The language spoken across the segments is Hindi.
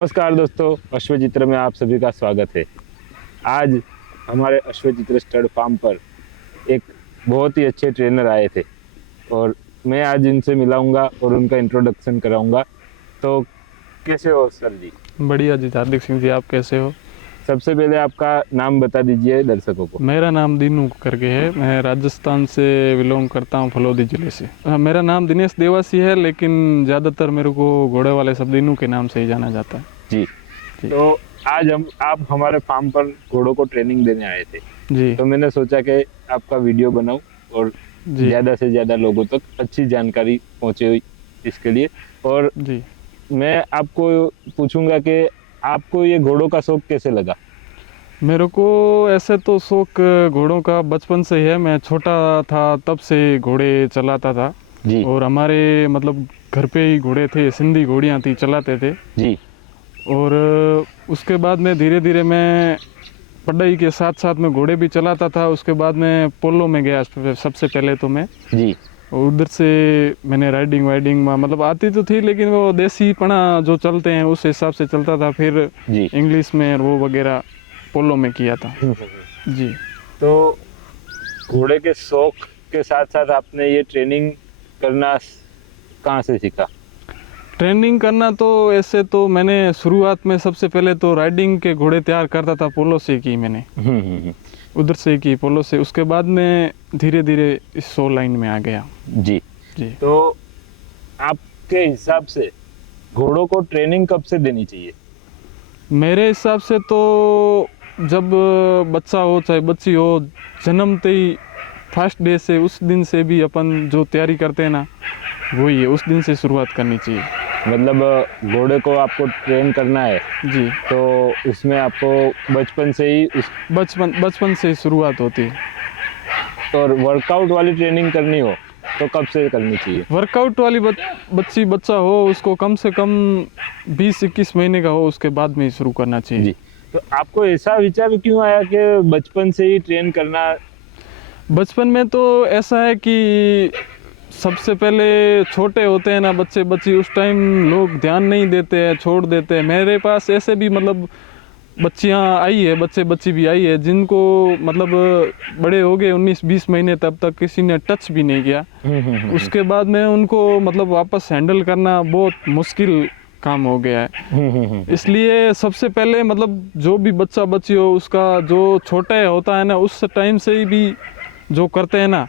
नमस्कार दोस्तों, अश्वचित्र में आप सभी का स्वागत है। आज हमारे अश्वचित्र स्टड फार्म पर एक बहुत ही अच्छे ट्रेनर आए थे और मैं आज इनसे मिलाऊंगा और उनका इंट्रोडक्शन कराऊंगा। तो कैसे हो सर जी? बढ़िया जी, हार्दिक सिंह जी, आप कैसे हो? सबसे पहले आपका नाम बता दीजिए दर्शकों को। मेरा नाम दीनू करके है। मैं राजस्थान से बिलोंग करता हूँ, फलोदी ज़िले से। मेरा नाम दिनेश देवासी है, लेकिन ज़्यादातर मेरे को घोड़े वाले सब दीनू के नाम से ही जाना जाता है जी। जी। तो आज आप हमारे फार्म पर घोड़ों को ट्रेनिंग देने आए थे, जी तो मैंने सोचा कि आपका वीडियो बनाऊं और जी ज़्यादा से ज़्यादा लोगों तक अच्छी जानकारी पहुंचे इसके लिए। और जी। मैं आपको पूछूंगा कि आपको ये घोड़ों का शौक कैसे लगा? मेरे को ऐसे तो शौक घोड़ों का बचपन से ही है। मैं छोटा था तब से घोड़े चलाता था जी और हमारे मतलब घर पे ही घोड़े थे, सिंधी घोड़ियाँ थी, चलाते थे। जी और उसके बाद में धीरे धीरे मैं पढ़ाई के साथ साथ में घोड़े भी चलाता था। उसके बाद मैं पोलो में गया सबसे पहले तो मैं, जी और उधर से मैंने राइडिंग वाइडिंग में मतलब आती तो थी, लेकिन वो देसी पना जो चलते हैं उस हिसाब से चलता था। फिर जी। इंग्लिश में वो वगैरह पोलो में किया था जी। तो घोड़े के शौक के साथ साथ आपने ये ट्रेनिंग करना कहाँ से सीखा? ट्रेनिंग करना तो ऐसे तो मैंने शुरुआत में सबसे पहले तो राइडिंग के घोड़े तैयार करता था, पोलो से की मैंने, उधर से की पोलो से। उसके बाद में धीरे धीरे इस शो लाइन में आ गया जी जी। तो आपके हिसाब से घोड़ों को ट्रेनिंग कब से देनी चाहिए? मेरे हिसाब से तो जब बच्चा हो चाहे बच्ची हो, जन्मते ही फर्स्ट डे से, उस दिन से भी अपन जो तैयारी करते हैं ना, वही है, उस दिन से शुरुआत करनी चाहिए। मतलब घोड़े को आपको ट्रेन करना है जी, तो उसमें आपको बचपन से ही बचपन से ही शुरुआत होती है। और वर्कआउट वाली ट्रेनिंग करनी हो तो कब से करनी चाहिए? वर्कआउट वाली बच्ची बच्चा हो, उसको कम से कम 20-21 महीने का हो, उसके बाद में ही शुरू करना चाहिए जी। तो आपको ऐसा विचार क्यों आया कि बचपन से ही ट्रेन करना? बचपन में तो ऐसा है कि सबसे पहले छोटे होते हैं ना बच्चे बच्ची, उस टाइम लोग ध्यान नहीं देते हैं, छोड़ देते हैं। मेरे पास ऐसे भी मतलब बच्चियां आई है, बच्चे बच्ची भी आई है, जिनको मतलब बड़े हो गए 19-20 महीने, तब तक किसी ने टच भी नहीं किया। उसके बाद में उनको मतलब वापस हैंडल करना बहुत मुश्किल काम हो गया है। इसलिए सबसे पहले मतलब जो भी बच्चा बच्ची हो, उसका जो छोटा होता है ना, उस टाइम से ही भी जो करते हैं ना,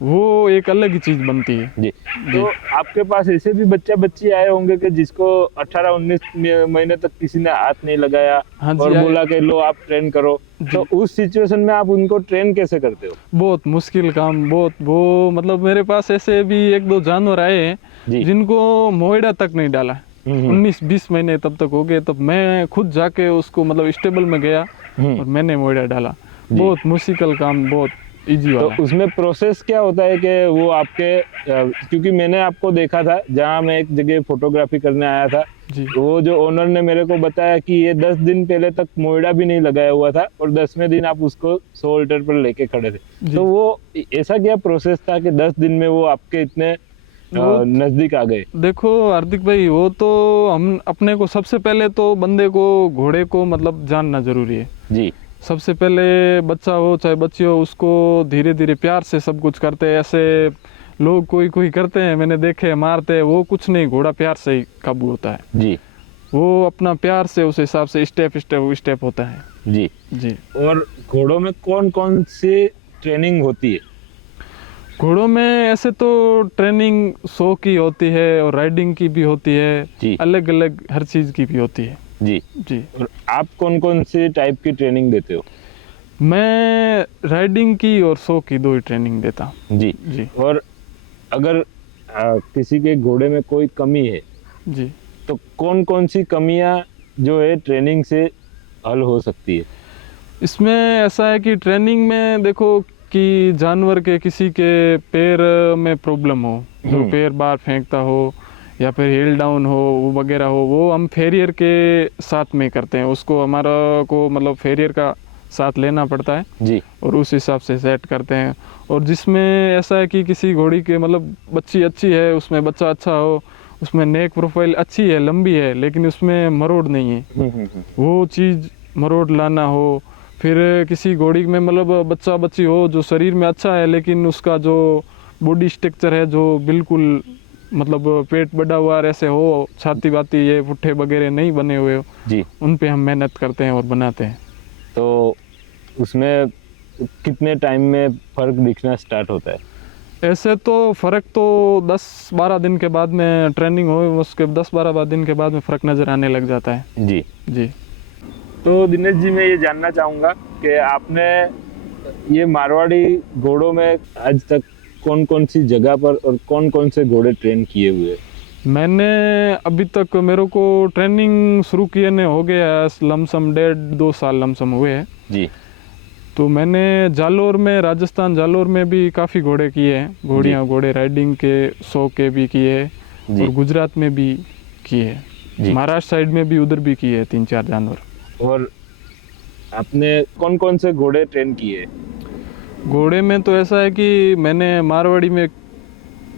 वो एक अलग ही चीज बनती है जी। तो आपके पास ऐसे भी बच्चा बच्ची आए होंगे कि जिसको 18-19 महीने तक किसी ने हाथ नहीं लगाया। हाँ जी, और बोला कि लो आप ट्रेन करो, तो उस सिचुएशन में आप उनको ट्रेन कैसे करते हो? बहुत मुश्किल काम, बहुत वो मतलब मेरे पास ऐसे भी 1-2 जानवर आए हैं जिनको मोइडा तक नहीं डाला। 19-20 महीने तब तक हो गए, तब मैं खुद जाके उसको मतलब स्टेबल में गया और मैंने मोइडा डाला। बहुत मुश्किल काम, बहुत इजी वाला। तो उसमें प्रोसेस क्या होता है कि वो आपके क्योंकि मैंने आपको देखा था जहाँ मैं एक जगह फोटोग्राफी करने आया था, तो वो जो ओनर ने मेरे को बताया कि ये 10 दिन पहले तक मोइडा भी नहीं लगाया हुआ था और 10वें दिन आप उसको शोल्डर पर लेके खड़े थे। तो वो ऐसा क्या प्रोसेस था कि 10 दिन में वो आपके इतने नजदीक आ गए? देखो हार्दिक भाई, वो तो हम अपने को सबसे पहले तो बंदे को घोड़े को मतलब जानना जरूरी है जी। सबसे पहले बच्चा हो चाहे बच्ची हो, उसको धीरे धीरे प्यार से सब कुछ करते हैं। ऐसे लोग कोई कोई करते हैं, मैंने देखे मारते हैं, वो कुछ नहीं, घोड़ा प्यार से ही काबू होता है जी। वो अपना प्यार से उस हिसाब से स्टेप होता है जी जी। और घोड़ों में कौन कौन सी ट्रेनिंग होती है? घोड़ों में ऐसे तो ट्रेनिंग शो की होती है और राइडिंग की भी होती है, अलग अलग हर चीज़ की भी होती है जी जी। और आप कौन कौन सी टाइप की ट्रेनिंग देते हो? मैं राइडिंग की और शो की दो ही ट्रेनिंग देता हूँ जी जी। और अगर किसी के घोड़े में कोई कमी है जी, तो कौन कौन सी कमियां जो है ट्रेनिंग से हल हो सकती है? इसमें ऐसा है कि ट्रेनिंग में देखो कि जानवर के किसी के पैर में प्रॉब्लम हो, जो पैर बाहर फेंकता हो या फिर हिल डाउन हो वो वगैरह हो, वो हम फेरियर के साथ में करते हैं। उसको हमारा को मतलब फेरियर का साथ लेना पड़ता है जी और उस हिसाब से सेट करते हैं। और जिसमें ऐसा है कि किसी घोड़ी के मतलब बच्ची अच्छी है, उसमें बच्चा अच्छा हो, उसमें नेक प्रोफाइल अच्छी है, लंबी है, लेकिन उसमें मरोड़ नहीं है। वो चीज़ मरोड़ लाना हो, फिर किसी घोड़ी में मतलब बच्चा बच्ची हो जो शरीर में अच्छा है, लेकिन उसका जो बॉडी स्ट्रक्चर है जो बिल्कुल मतलब पेट बड़ा हुआ ऐसे हो, छाती वाती ये पुट्ठे वगैरह नहीं बने हुए हो जी, उन पे हम मेहनत करते हैं और बनाते हैं। तो उसमें कितने टाइम में फर्क दिखना स्टार्ट होता है? ऐसे तो फ़र्क तो 10-12 दिन के बाद में ट्रेनिंग हो, उसके 10-12 दिन के बाद में फ़र्क नज़र आने लग जाता है। जी। जी। तो दिनेश जी, मैं ये जानना चाहूँगा कि आपने ये मारवाड़ी घोड़ों में आज तक कौन कौन सी जगह पर और कौन कौन से घोड़े ट्रेन किए हुए हैं? मैंने अभी तक मेरे को ट्रेनिंग शुरू किए ने हो गया लमसम 1.5-2 साल लमसम हुए हैं। जी। तो मैंने जालोर में, राजस्थान जालोर में भी काफ़ी घोड़े किए हैं, घोड़ियाँ घोड़े राइडिंग के 100 के भी किए हैं, जी। और गुजरात में भी किए हैं, जी। महाराष्ट्र साइड में भी उधर भी किए हैं 3-4 जानवर। और आपने कौन कौन से घोड़े ट्रेन किए? घोड़े में तो ऐसा है कि मैंने मारवाड़ी में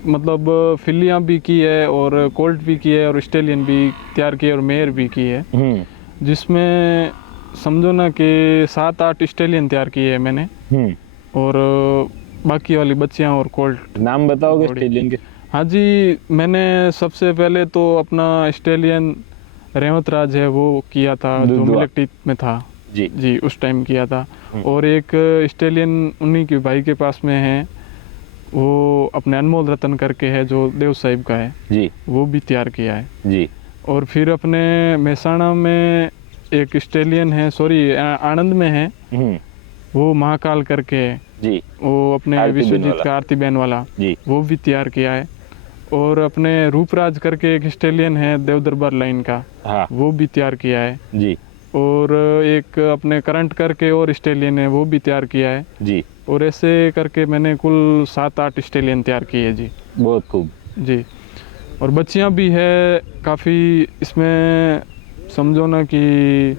मतलब फिलियाँ भी की है और कोल्ट भी की है और स्टेलियन भी तैयार किए और मेयर भी की है, जिसमें समझो ना कि 7-8 स्टेलियन तैयार किए है मैंने, और बाकी वाली बच्चियाँ और कोल्ट। नाम बताओगे स्टेलियन के? हाँ जी, मैंने सबसे पहले तो अपना स्टेलियन रेवत राज है वो किया था, जो मिलिट्री में था। जी जी, उस टाइम किया था। और एक स्टेलियन उन्हीं के भाई के पास में है, वो अपने अनमोल रतन करके है जो देव साहिब का है जी, वो भी तैयार किया है जी। और फिर अपने महसाणा में एक स्टेलियन है, सॉरी आनंद में है, वो महाकाल करके है जी, वो अपने विश्वजीत का आरती बहन वाला जी, वो भी तैयार किया है। और अपने रूपराज करके एक स्टेलियन है देव दरबार लाइन का, हाँ, वो भी तैयार किया है जी। और एक अपने करंट करके और स्टेलियन है वो भी तैयार किया है जी। और ऐसे करके मैंने कुल 7-8 स्टेलियन तैयार किए है जी। बहुत खूब जी। और बच्चियां भी है काफ़ी इसमें, समझो ना कि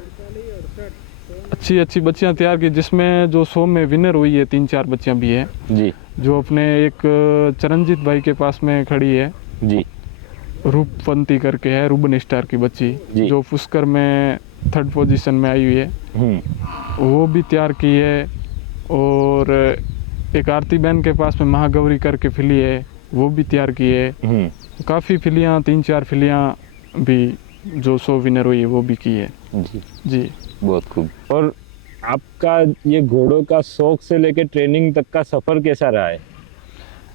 अच्छी अच्छी बच्चियां तैयार की, जिसमें जो 100 में विनर हुई है 3-4 बच्चियां भी है जी, जो अपने एक चरणजीत भाई के पास में खड़ी है जी, रूपवंती करके है, रूबन स्टार की बच्ची जो पुष्कर में 3rd पोजीशन में आई हुई है, वो भी तैयार की है। और एक आरती बहन के पास में महागौरी करके फिली है वो भी तैयार की है। काफ़ी फिलियाँ 3-4 फिलियाँ भी जो 100 विनर हुई है वो भी की है जी, जी। बहुत खूब। और आपका ये घोड़ों का शौक से लेके ट्रेनिंग तक का सफर कैसा रहा है?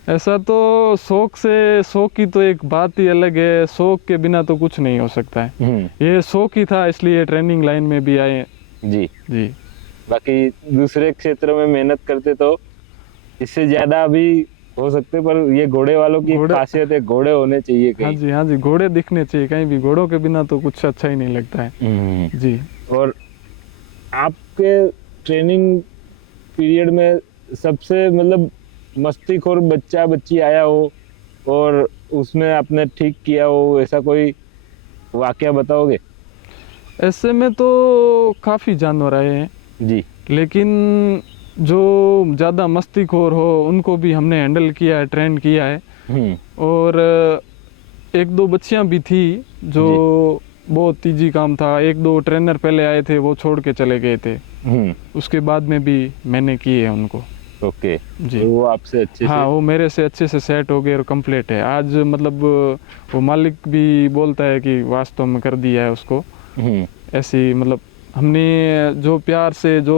ऐसा तो शौक की तो एक बात ही अलग है, शौक के बिना तो कुछ नहीं हो सकता है। ये शौक ही था इसलिए ट्रेनिंग लाइन में भी आए जी, जी। बाकी दूसरे क्षेत्रों में मेहनत करते तो इससे ज्यादा भी हो सकते, पर ये घोड़े वालों की खासियत है, घोड़े होने चाहिए कहीं। हाँ जी, हाँ जी, घोड़े दिखने चाहिए कहीं भी, घोड़ों के बिना तो कुछ अच्छा ही नहीं लगता है जी। और आपके ट्रेनिंग पीरियड में सबसे मतलब मस्तीखोर बच्चा बच्ची आया हो और उसमें आपने ठीक किया हो, ऐसा कोई वाकया बताओगे? ऐसे में तो काफ़ी जानवर आए हैं जी, लेकिन जो ज़्यादा मस्तीखोर हो उनको भी हमने हैंडल किया है, ट्रेन किया है। और 1-2 बच्चियां भी थी जो बहुत तेजी काम था, 1-2 ट्रेनर पहले आए थे वो छोड़ के चले गए थे, उसके बाद में भी मैंने किए हैं उनको। ओके जी, तो वो आपसे अच्छे हाँ से? वो मेरे से अच्छे से सेट हो गए और कंप्लीट है आज, मतलब वो मालिक भी बोलता है कि वास्तव में कर दिया है उसको। ऐसी मतलब हमने जो प्यार से जो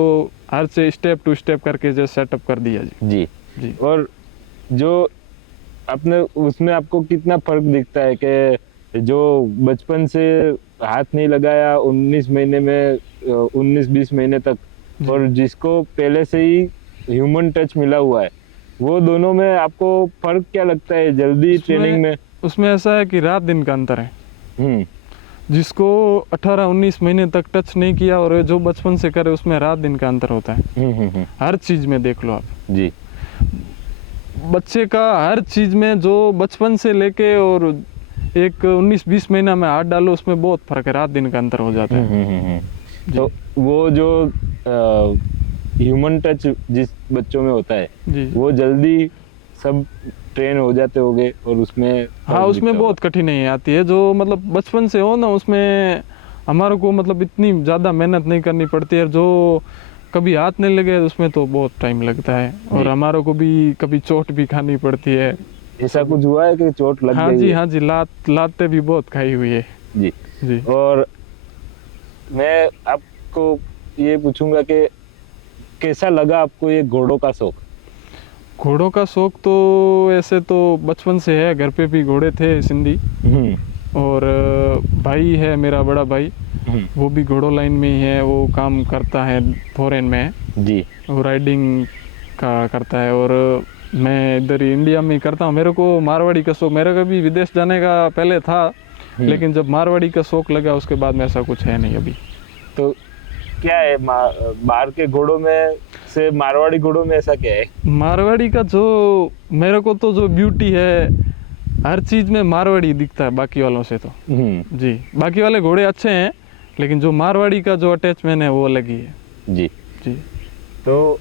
हर से स्टेप टू स्टेप करके जो सेटअप कर दिया जी। जी, जी। और जो आपने उसमें आपको कितना फर्क दिखता है कि जो बचपन से हाथ नहीं लगाया 19 महीने में 19-20 महीने तक, और जिसको पहले से ही ह्यूमन टच मिला हुआ है, वो दोनों में आपको फर्क क्या लगता है जल्दी ट्रेनिंग में? उसमें ऐसा है कि रात दिन का अंतर है। जिसको 18-19 महीने तक टच नहीं किया और जो बचपन से करे उसमें रात दिन का अंतर होता है। हर चीज में देख लो आप जी, बच्चे का हर चीज में जो बचपन से लेके और एक 19-20 महीना में हाथ डालो उसमें बहुत फर्क है, रात दिन का अंतर हो जाता है। तो वो जो ह्यूमन टच जिस बच्चों में होता है जी, वो जल्दी सब ट्रेन हो जाते होगे और उसमें हाँ फर्क उसमें दिखता बहुत कठिनाई आती है, जो मतलब बचपन से हो ना उसमें हमारे को मतलब इतनी ज़्यादा मेहनत नहीं करनी पड़ती है, जो कभी हाथ नहीं लगे उसमें तो बहुत टाइम लगता है, और जी। हमारे को भी कभी चोट भी खानी पड़ती है। होगा। ऐसा कुछ हुआ है कि चोट लग हाँ गई जी, है? हाँ जी, लाते भी बहुत खाई हुई है। जी। जी। और मैं आपको ये पूछूंगा कि कैसा लगा आपको ये घोड़ों का शौक? घोड़ों का शौक तो ऐसे तो बचपन से है, घर पे भी घोड़े थे सिंधी, हम्म। और भाई है मेरा बड़ा भाई, हम्म। वो भी घोड़ों लाइन में ही है, वो काम करता है फॉरेन में है, जी। वो राइडिंग का करता है, और मैं इधर ही इंडिया में ही करता हूँ। मेरे को मारवाड़ी का शौक, मेरा कभी विदेश जाने का पहले था, लेकिन जब मारवाड़ी का शौक लगा उसके बाद में ऐसा कुछ है नहीं अभी। तो क्या है बाहर के घोड़ों में से मारवाड़ी घोड़ों में ऐसा क्या है? मारवाड़ी का जो मेरे को तो जो ब्यूटी है हर चीज़ में मारवाड़ी दिखता है बाकी वालों से तो। जी, बाकी वाले घोड़े अच्छे हैं, लेकिन जो मारवाड़ी का जो अटैचमेंट है वो अलग ही है। जी। जी। तो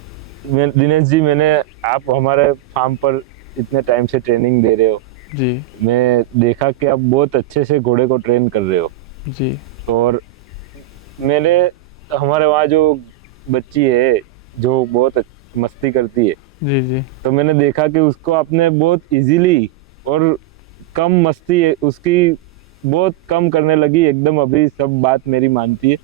दिनेश जी, मैंने आप हमारे फार्म पर इतने टाइम से ट्रेनिंग दे रहे हो, जी। मैं देखा कि आप बहुत अच्छे से घोड़े को ट्रेन कर रहे हो। जी। और मैंने हमारे वहाँ जो बच्ची है जो बहुत मस्ती करती है, जी। जी। तो मैंने देखा कि उसको आपने बहुत इजीली और कम मस्ती है उसकी बहुत कम करने लगी एकदम, अभी सब बात मेरी मानती है।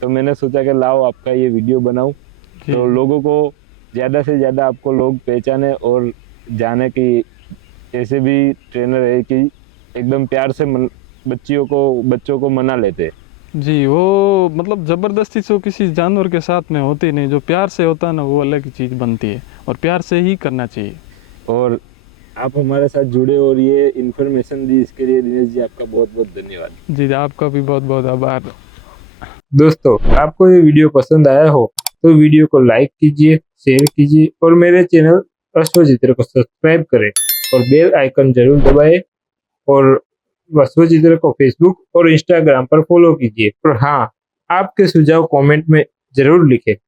तो मैंने सोचा कि लाओ आपका ये वीडियो बनाऊं, जी। तो लोगों को ज़्यादा से ज़्यादा आपको लोग पहचाने और जाने कि ऐसे भी ट्रेनर है कि एकदम प्यार से बच्चों को मना लेते हैं। जी, वो मतलब ज़बरदस्ती से किसी जानवर के साथ में होती नहीं, जो प्यार से होता है ना वो अलग ही चीज़ बनती है, और प्यार से ही करना चाहिए। और आप हमारे साथ जुड़े और ये इन्फॉर्मेशन दी, इसके लिए दिनेश जी आपका बहुत बहुत धन्यवाद। जी, आपका भी बहुत बहुत आभार। दोस्तों, आपको ये वीडियो पसंद आया हो तो वीडियो को लाइक कीजिए, शेयर कीजिए और मेरे चैनल अश्वचित्र को सब्सक्राइब करें और बेल आइकन जरूर दबाएं। और अश्वचित्र को फेसबुक और इंस्टाग्राम पर फॉलो कीजिए। और हाँ, आपके सुझाव कमेंट में जरूर लिखें।